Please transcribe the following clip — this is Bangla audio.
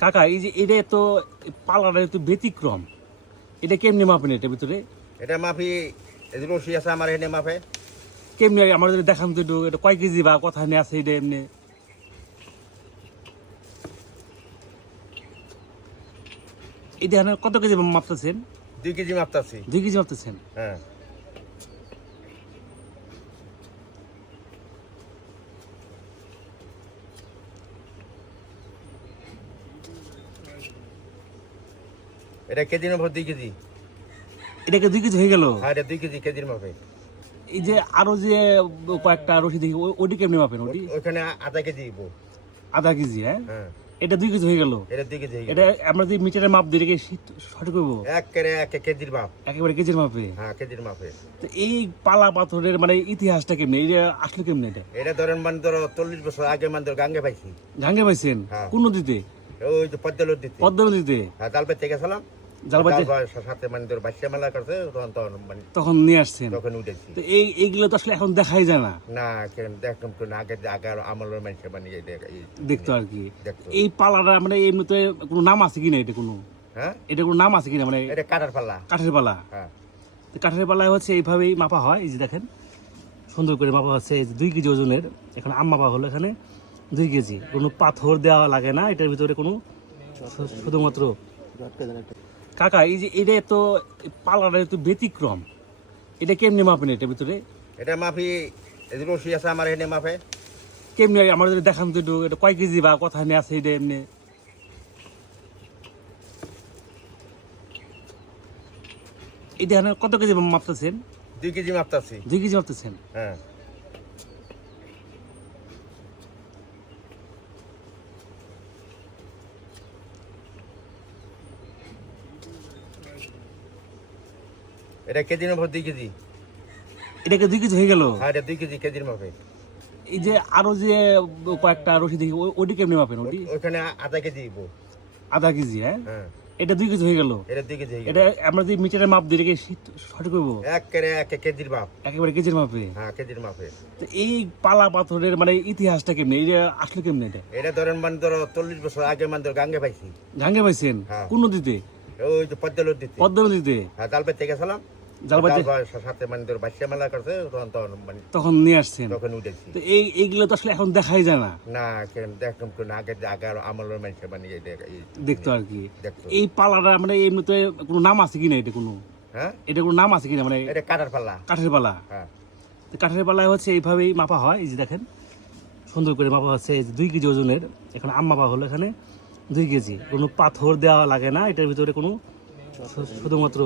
কাকা এই যে এটা তো পালাটা তো ব্যতিক্রম, এটা কেমনি মাপেন এটার ভিতরে? এটা মাফি রশি আছে আমার এখানে মাপে। কেমনি আমার যদি দেখান তো একটু, এটা কয় কেজি বা কথা নিয়ে আছে এটা এমনি? এটা কত কেজি মাপতেছেন? 2 কেজি মাপতাছি। 2 কেজি মাপতেছেন? হ্যাঁ, এটা কেজির মাপে 2 কেজি। এটাকে 2 কেজি হয়ে গেল? হ্যাঁ, এটা 2 কেজি কেজির মাপে। এই যে আরো যে কয়েকটা রশি দেখি ওটি কেমনি মাপেন? ওটি ওখানে আধা কেজি দিব। আধা কেজি? হ্যাঁ, হ্যাঁ, এটা 2 কেজি হয়ে গেল। এটা 2 কেজি। এটা আমরা যদি মিটারের মাপ দিই এটাকে সঠিক হইব? এক কেজির মাপ। একেবারে কেজির মাপে? হ্যাঁ, কেজির মাপে। তো এই পালা পাথরের মানে ইতিহাসটা কেমনি, এটা আসলে কেমনি? এটা এটা ধরেন মানে ধরো 40 বছর আগে মানে ধরো গাঙ্গে পাইছি। গাঙ্গে পাইছেন? হ্যাঁ। কোন নদীতে? ওই যে পদ্মালুর দিতে। পদ্মা নদীতে? হ্যাঁ, জালপেট থেকে গেছিলাম। জালবাজে সাথে মানে ধরো বাসিয়া মেলা করছে, তখন মানে তখন নিয়ে আসছেন? তখন উঠেছি। তো এইগুলো তো আসলে এখন দেখাই যায় না। না, দেখতাম তো না, আগে আগে আমলের মানুষের মানে দেখতো আর কি। দেখতো। এই পালাটা মানে এমনিতে কোনো নাম আছে কিনা? এটা কোনো, হ্যাঁ, এটা কোনো নাম আছে কিনা? মানে এটা কাটার পাল্লা। কাঠের পালা? হ্যাঁ, তো কাঠের পালায় হচ্ছে এইভাবেই মাপা হয়। এই যে দেখেন সুন্দর করে মাপা হচ্ছে, এই যে 2 কেজি ওজনের এখানে আম মাপা হলো। এখানে 2 কেজি, কোনো পাথর দেওয়া লাগে না এটার ভিতরে কোনো, শুধুমাত্র। কাকা এই যে এটা তো পালাটা তো ব্যতিক্রম, এটা কেমনি মাপেন এটার ভিতরে? এটা মাফি রশি আছে আমার এখানে মাপে। কেমনি আমার যদি দেখান তো একটু, এটা কয় কেজি বা কথা নিয়ে আছে এটা এমনি? এটা কত কেজি মাপতেছেন? 2 কেজি মাপতাছি। 2 কেজি মাপতেছেন? হ্যাঁ, এটা কেজির মাপে 2 কেজি। এটাকে 2 কেজি হয়ে গেল? হ্যাঁ, এটা 2 কেজি কেজির মাপে। এই যে আরো যে কয়েকটা রশি দেখি ওটি কেমনি মাপেন? ওটি ওখানে আধা কেজি দিব। আধা কেজি? হ্যাঁ, হ্যাঁ, এটা 2 কেজি হয়ে গেল। এটা 2 কেজি। এটা আমরা যদি মিটারের মাপ দিই এটাকে সঠিক হইব? এক কেজির মাপ। একেবারে কেজির মাপে? হ্যাঁ, কেজির মাপে। তো এই পালা পাথরের মানে ইতিহাসটা কেমনি, এটা আসলে কেমনি? এটা এটা ধরেন মানে ধরো 40 বছর আগে মানে ধরো গাঙ্গে পাইছি। গাঙ্গে পাইছেন? হ্যাঁ। কোন নদীতে? ওই যে পদ্মালুর দিতে। পদ্মা নদীতে? হ্যাঁ, জালপেট থেকে গেছিলাম। জালবাজে সাথে মানে ধরো বাসিয়া মেলা করছে, তখন মানে তখন নিয়ে আসছেন? তখন উঠেছি। তো এইগুলো তো আসলে এখন দেখাই যায় না। না, দেখতাম তো না, আগে আগে আমলের মানুষের মানে দেখতো আর কি। দেখতো। এই পালাটা মানে এমনিতে কোনো নাম আছে কিনা? এটা কোনো, হ্যাঁ, এটা কোনো নাম আছে কিনা? মানে এটা কাটার পাল্লা। কাঠের পালা? হ্যাঁ, তো কাঠের পালায় হচ্ছে এইভাবেই মাপা হয়। এই যে দেখেন সুন্দর করে মাপা হচ্ছে, এই যে 2 কেজি ওজনের এখানে আম মাপা হলো। এখানে 2 কেজি, কোনো পাথর দেওয়া লাগে না এটার ভিতরে কোনো, শুধুমাত্র।